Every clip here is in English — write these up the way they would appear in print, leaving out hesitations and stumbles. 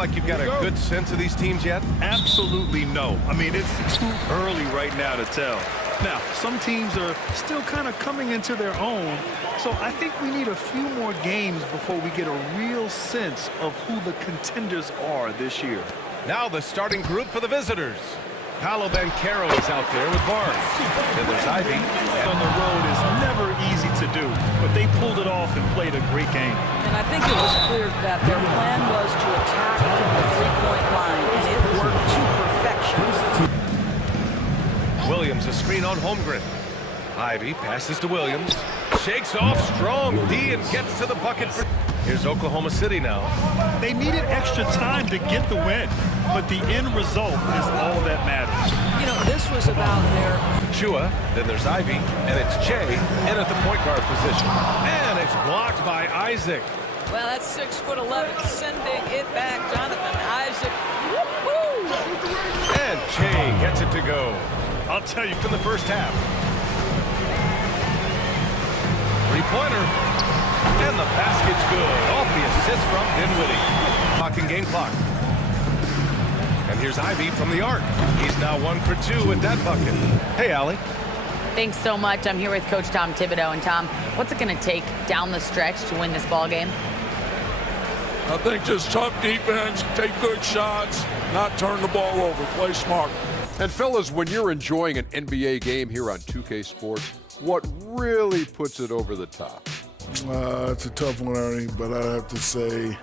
like you've got a good sense of these teams yet? Absolutely no. I mean, it's too early right now to tell. Now, some teams are still kind of coming into their own, so I think we need a few more games before we get a real sense of who the contenders are this year. Now the starting group for the visitors. Paolo Banchero is out there with Barnes. Then there's Ivy. On the road is never easy to do, but they pulled it off and played a great game. And I think it was clear that their plan was to attack from the three-point line, and it worked to perfection. Williams, a screen on Holmgren. Ivy passes to Williams. Shakes off strong D and gets to the bucket. Here's Oklahoma City now. They needed extra time to get the win, but the end result is all that matters. You know, this was about their... Chua, then there's Ivy, and it's Che in at the point guard position. And it's blocked by Isaac. Well, that's 6'11", sending it back. Jonathan Isaac. Woo-hoo! And Che gets it to go. I'll tell you, In the first half. Three-pointer. And the basket's good. Off the assist from Dinwiddie. Clock and game clock. And here's Ivy from the arc. He's now 1 for 2 with that bucket. Hey, Allie. Thanks so much. I'm here with Coach Tom Thibodeau. And Tom, what's it going to take down the stretch to win this ball game? I think just tough defense, take good shots, not turn the ball over, play smart. And fellas, when you're enjoying an NBA game here on 2K Sports, what really puts it over the top? It's a tough one, Ernie, but I have to say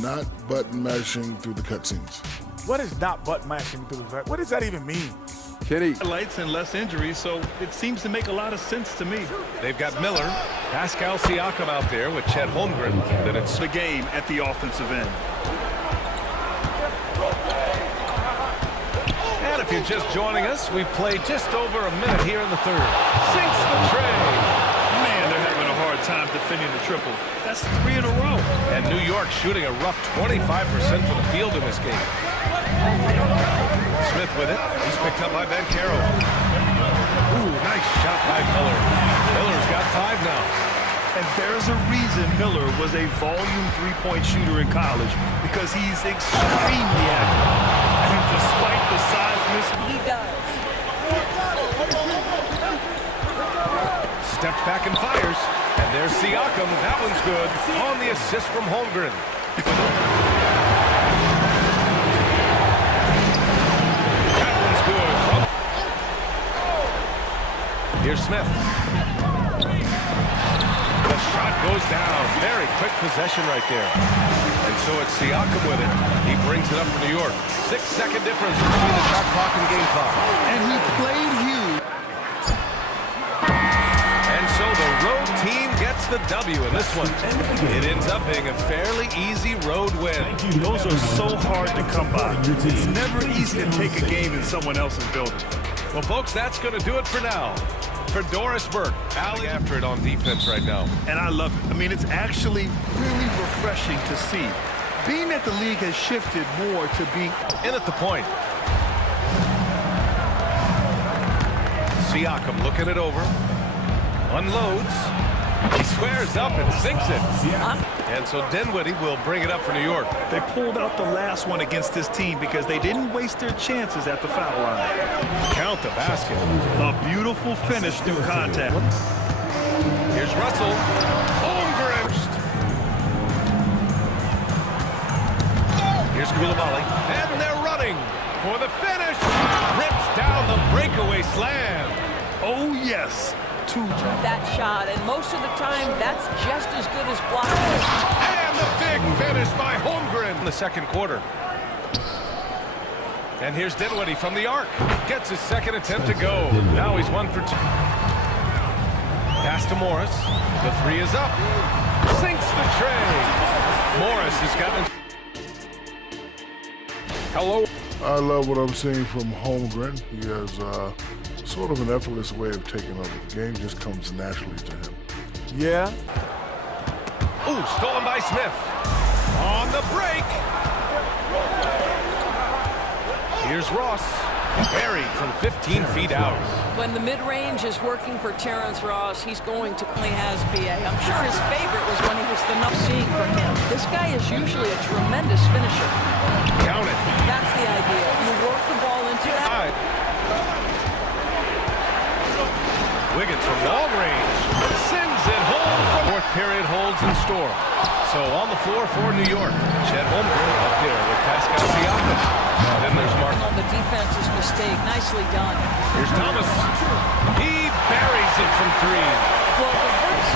not button mashing through the cutscenes. What is not button mashing through the? What does that even mean? Kenny. Lights and less injuries, so it seems to make a lot of sense to me. They've got Miller, Pascal Siakam out there with Chet Holmgren. Then it's The game at the offensive end. And if you're just joining us, we've played just over a minute here in the third. Sinks the tray. Man, they're having a hard time defending the triple. That's 3 in a row. And New York shooting a rough 25% from the field in this game. Smith with it. He's picked up by Banchero. Ooh, nice shot by Miller. Miller's got 5 now. And there's a reason Miller was a volume three-point shooter in college, because he's extremely accurate. And despite the size miss, He does. Steps back and fires. And there's Siakam. That one's good. On the assist from Holmgren. That one's good. Here's Smith. The shot goes down. Very quick possession right there. And so it's Siakam with it. He brings it up for New York. 6-second difference between the shot clock and game clock. And he played huge. And so the road team gets the W in this one. It ends up being a fairly easy road win. those are so hard to come by. It's never easy to take a game in someone else's building. Well, folks, that's going to do it for now. For Doris Burke, Allie after it on defense right now. And I love it. I mean, it's actually really refreshing to see. Being that the league has shifted more to being In at the point. Siakam looking it over. Unloads. He squares up and sinks it. And so Dinwiddie will bring it up for New York. They pulled out the last one against this team because they didn't waste their chances at the foul line. Count the basket. A beautiful finish through contact. Here's Russell. Holmgren. Here's Koulibaly. And they're running for the finish. Rips down the breakaway slam. Oh, yes. That shot, and most of the time, that's just as good as blocking. And the big finish by Holmgren in the second quarter. And here's Dinwiddie from the arc. Gets his second attempt to go. Now he's 1 for 2. Pass to Morris. The 3 is up. Sinks the tray. Morris has gotten... Hello. I love what I'm seeing from Holmgren. He has sort of an effortless way of taking over. The game just comes naturally to him. Yeah. Ooh, stolen by Smith. On the break. Here's Ross. Buried from 15 feet out. When the mid-range is working for Terrence Ross, he's going to clean has BA. I'm sure his favorite was when he was the number seeing from him. This guy is usually a tremendous finisher. Count it. That's the idea. You work the ball into that. Wiggins from long range sends it home. Fourth period holds in store. So on the floor for New York, Chet Holmgren up there with Pascal Siakam. Then there's Mark. On the defense's mistake, nicely done. Here's Thomas. He buries it from three. Well, the first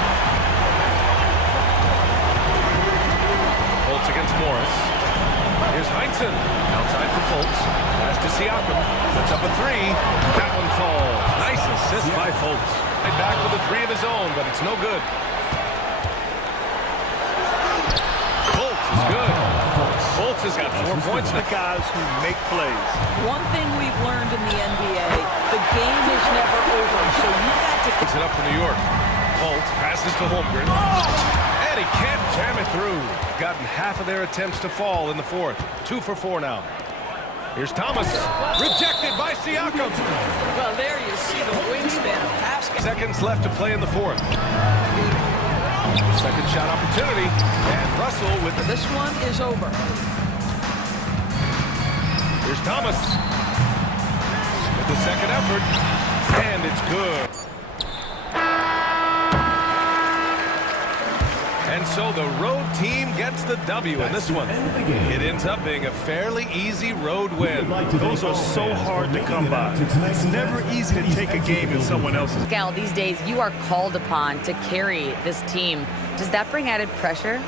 Fultz against Morris. Here's Heinsohn. Outside for Fultz. Pass to Siakam. Sets up a three. That one falls. Nice assist by Fultz. Right back with a three of his own, but it's no good. Fultz is good. Fultz has got 4 points. The guys who make plays. one thing we've learned in the NBA, the game is never over, so you got to Picks it up for New York. Fultz passes to Holmgren. And he can't jam it through. Gotten half of their attempts to fall in the fourth. 2 for 4 now. Here's Thomas. Rejected by Siakam. Well, there you see the wingspan of Pascal. Seconds left to play in the fourth. Second shot opportunity. And Russell with the... This one is over. Here's Thomas. With the second effort. And it's good. And so the road team gets the W in this one. It ends up being a fairly easy road win. Those are so hard to come by. It's never easy to take a game in someone else's. Pascal, these days you are called upon to carry this team. Does that bring added pressure?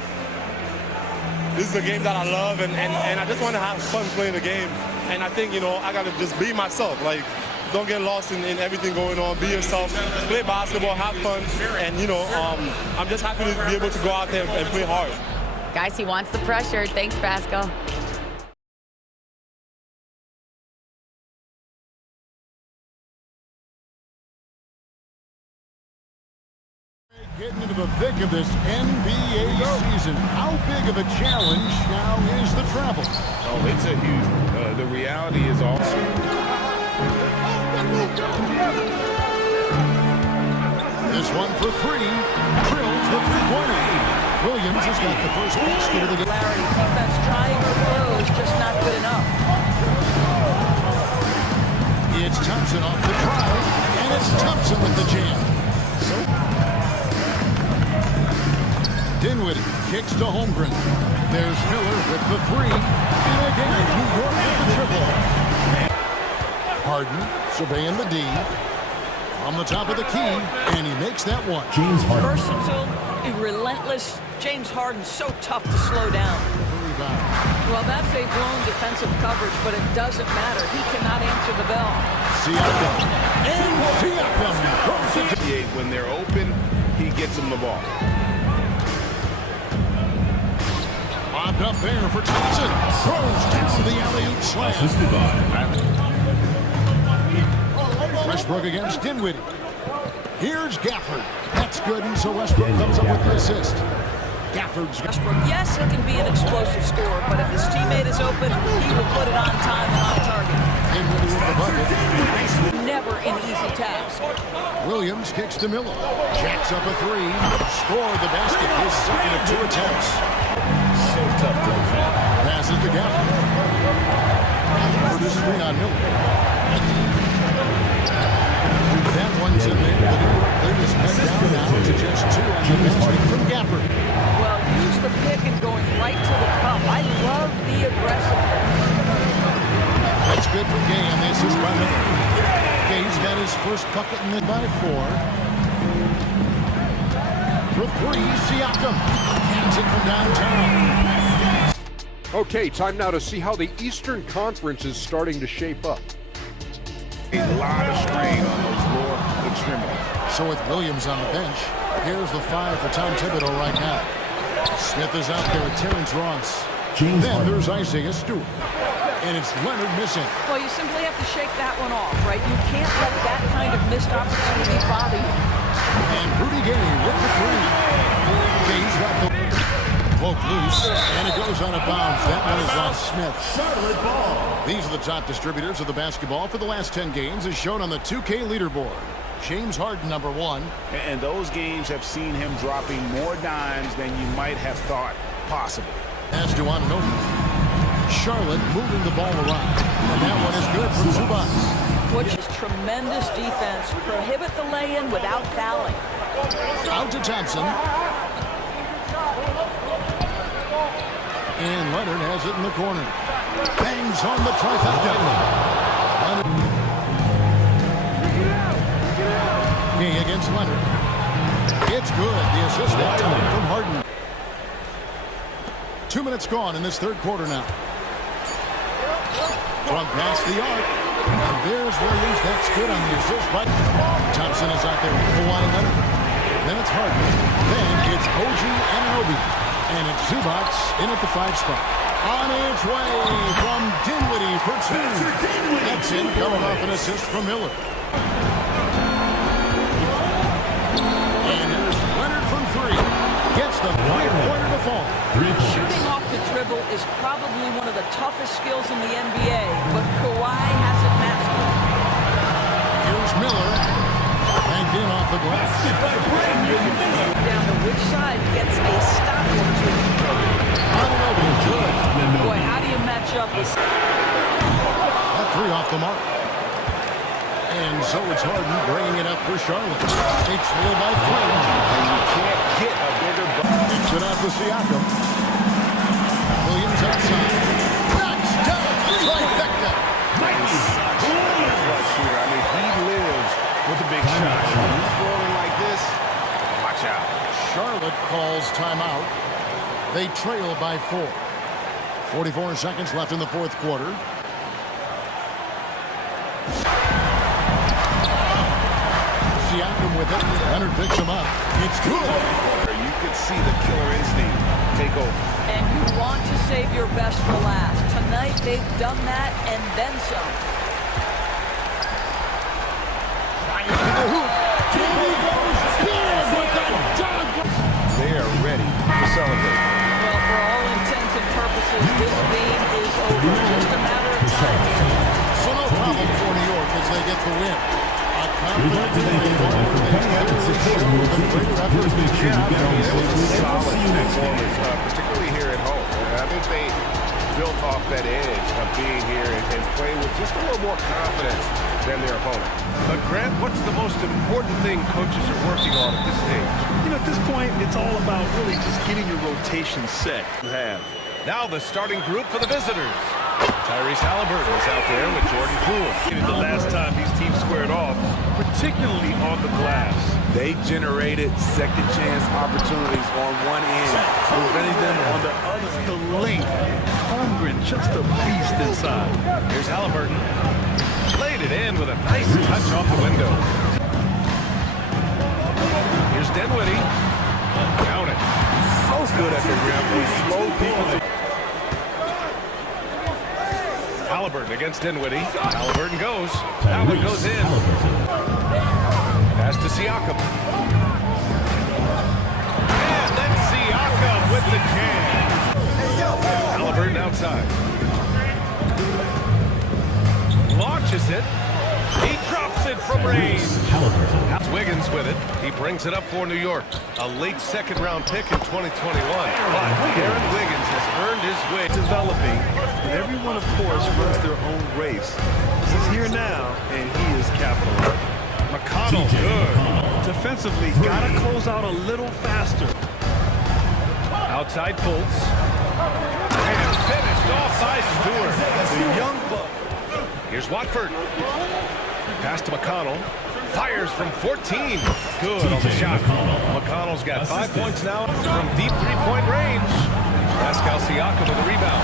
This is a game that I love, and I just want to have fun playing the game. And I think, I got to just be myself. Like, don't get lost in everything going on. Be yourself. Play basketball, have fun. And, I'm just happy to be able to go out there and play hard. Guys, he wants the pressure. Thanks, Pascal. Getting into the thick of this NBA season. How big of a challenge now is the travel? Oh, it's a huge one. The reality is also... This one for three. Drills the three-pointer. Williams has got the first basket of the game. Larry, defense trying to close, just not good enough. It's Thompson off the drive, and it's Thompson with the jam. Dinwiddie kicks to Holmgren. There's Miller with the three. And again, New York with the triple. Harden surveying the D. On the top of the key, and he makes that one. James Harden. Versatile, relentless. James Harden, so tough to slow down. Well, that's a blown defensive coverage, but it doesn't matter. He cannot answer the bell. Siakam. And Siakam throws it. When they're open, he gets them the ball. Popped up there for Thompson. Throws down the alley-oop slam. Westbrook against Dinwiddie. Here's Gafford. That's good, and so Westbrook comes up with the assist. Gafford's Westbrook, yes, he can be an explosive scorer, but if his teammate is open, he will put it on time and on target. Dinwiddie with the bucket. Never an easy task. Williams kicks to Miller. Jacks up a three. Scored the basket. His second of 2 attempts. So tough to defend. Passes to Gafford. For the screen on Miller. That one's in there. The New York Lakers cut down now to just 2 on the basket from Gafford. Well, use the pick and going right to the cup. I love the aggressiveness. That's good for Gay on the assist by Miller. Gay's got his first bucket in the by 4. For 3, Siakam. Hands it from downtown. Okay, time now to see how the Eastern Conference is starting to shape up. A lot of strain on those lower extremities. So with Williams on the bench, here's the 5 for Tom Thibodeau right now. Smith is out there with Terrence Ross. Then there's Isaiah Stewart. And it's Leonard missing. Well, you simply have to shake that one off, right? You can't let that kind of missed opportunity bother you. And Rudy Gay with the 3. Gay's got the... Poked loose, and it goes out of bounds. That one is on Smith. Charlotte ball. These are the top distributors of the basketball for the last 10 games, as shown on the 2K leaderboard. James Harden, number 1. And those games have seen him dropping more dimes than you might have thought possible. As to Anunoby. Charlotte moving the ball around. And that one is good from Zubac. Which is tremendous defense. Prohibit the lay-in without fouling. Out to Thompson. And Leonard has it in the corner. Bangs on the trifecta. King against Leonard. It's good. The assist that time from Harden. 2 minutes gone in this third quarter now. From past the arc. And there's Williams. That's good on the assist. But Thompson is out there with Kawhi Leonard. Then it's Harden. Then it's OG Anunoby. And it's Zubac in at the 5 spot. On its way from Dinwiddie for 2. That's in, coming off an assist from Miller. And here's Leonard from 3. Gets the 3-pointer to fall. Shooting off the dribble is probably one of the toughest skills in the NBA, but Kawhi has it mastered. Here's Miller. Banked in off the glass. Down to which side gets a stop or two. Anunoby, good. Boy, how do you match up with... That 3 off the mark. And so it's Harden bringing it up for Charlotte. They trail by 3. And you can't get a bigger Kicks it out to Siakam. Williams outside. Knocks down trifecta. shooter. I mean, he lives with a big shot. When he's rolling like this, watch out. Charlotte calls timeout. They trail by 4. 44 seconds left in the fourth quarter. Siakam with it. Leonard picks him up. It's good. You could see the killer instinct take over. And you want to save your best for last. Tonight, they've done that and then some. They are ready to celebrate. Well, for all intents and purposes, this game is over. Just a matter of time. So no problem for New York as they get the win. A confident they Solid performance, particularly here at home. I think they built off that edge of being here and playing with just a little more confidence than their opponent. But Grant, what's the most important thing coaches are working on at this stage? You know, at this point, it's all about really just getting your rotation set. Now the starting group for the visitors. Tyrese Halliburton is out there with Jordan Poole. The last time these teams squared off, particularly on the glass. They generated second chance opportunities on one end, preventing them on the other. The length, Holmgren, just a beast inside. Here's Halliburton. Played it in with a nice touch off the window. Here's Dinwiddie. Count it. So good at the rim. They slow people. Halliburton against Dinwiddie. Halliburton goes. That one goes in. Pass to Siakam. And then Siakam with the jam. Halliburton outside. Launches it. He drops it from range. Wiggins with it. He brings it up for New York. A late second-round pick in 2021. But Aaron Wiggins has earned his way. Developing, and everyone, of course, runs their own race. He's here now, and he is capitalizing. McConnell, good. Defensively, gotta close out a little faster. Outside Fultz. And finished off by Stewart. The young buck. Here's Watford. Pass to McConnell. Fires from 14. Good on the shot. McConnell's got 5 points now from deep three-point range. Pascal Siakam with the rebound.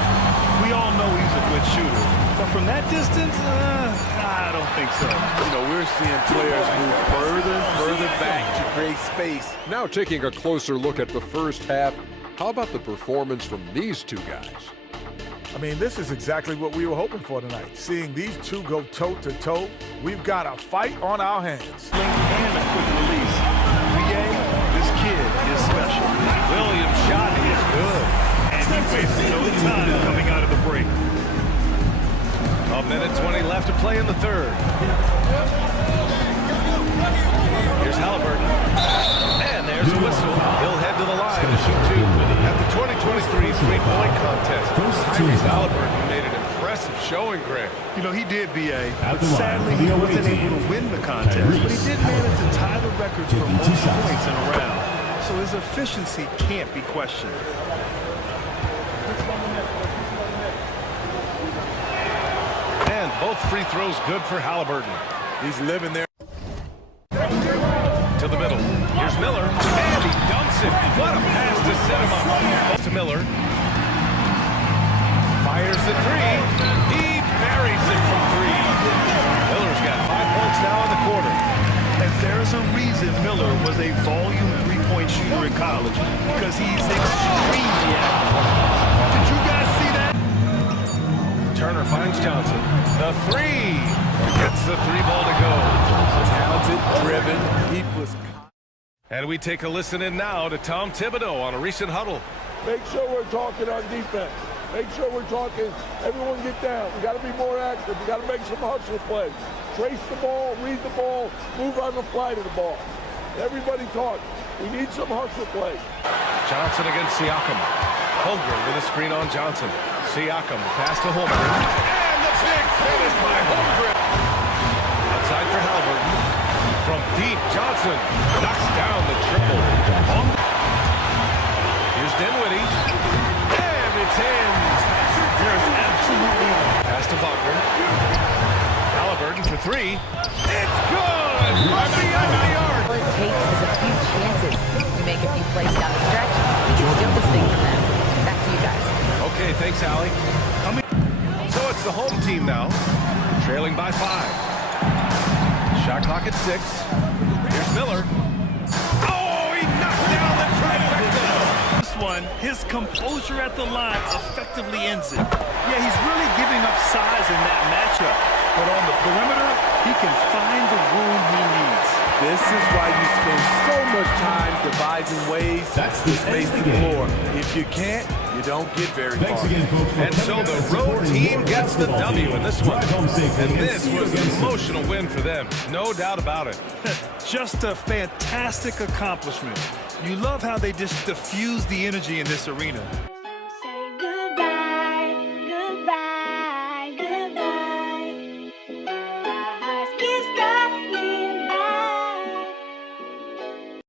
We all know he's a good shooter. But from that distance, I don't think so. You know, we're seeing players move further back to create space. Now taking a closer look at the first half, how about the performance from these two guys? I mean, this is exactly what we were hoping for tonight. Seeing these two go toe-to-toe, we've got a fight on our hands. And a quick release. VA, this kid is special. Williams' shot is good. And he wasted no time coming out of the break. A minute 20 left to play in the third. Here's Halliburton. And there's a whistle. He'll head to the line to shoot two. At the 2023 three-point contest, Tyrese Halliburton made an impressive showing, Greg. You know, he did, B.A., but sadly he wasn't able to win the contest, but he did manage to tie the records for most points in a round. So his efficiency can't be questioned. And both free throws good for Halliburton. He's living there. To the middle. Here's Miller. And he dunks it. What a pass to set him up. To Miller. Fires the three. He buries it from three. Miller's got 5 points now in the quarter. And there's a reason Miller was a volume three-point shooter in college, because he's extremely active. Did you guys see that? Turner finds Johnson. The three. Gets the three ball to go. Talented, driven. He was. And we take a listen in now to Tom Thibodeau on a recent huddle. Make sure we're talking on defense. Make sure we're talking, everyone get down. We got to be more active. We got to make some hustle plays. Trace the ball, read the ball, move on the fly to the ball. Everybody talk. We need some hustle plays. Johnson against Siakam. Holmgren with a screen on Johnson. Siakam pass to Holmgren. And the big finish by Holmgren. Outside for Halliburton. From deep, Johnson knocks down the triple. Here's Dinwiddie. And it's in. There's absolutely pass to Wagner. Halliburton for three. It's good! From beyond the arc. All it takes is a few chances. You make a few plays down the stretch, you can steal this thing from them. Back to you guys. Okay, thanks, Allie. So it's the home team now, trailing by 5. Shot clock at 6. Here's Miller. Oh, he knocked down the trifecta. this one. His composure at the line effectively ends it. Yeah, he's really giving up size in that matchup. But on the perimeter, he can find the room he needs. This is why you spend so much time devising ways to space the floor. If you can't, you don't get very far. And so the road team gets the W in this one. And this was an emotional win for them. No doubt about it. Just a fantastic accomplishment. You love how they just diffuse the energy in this arena.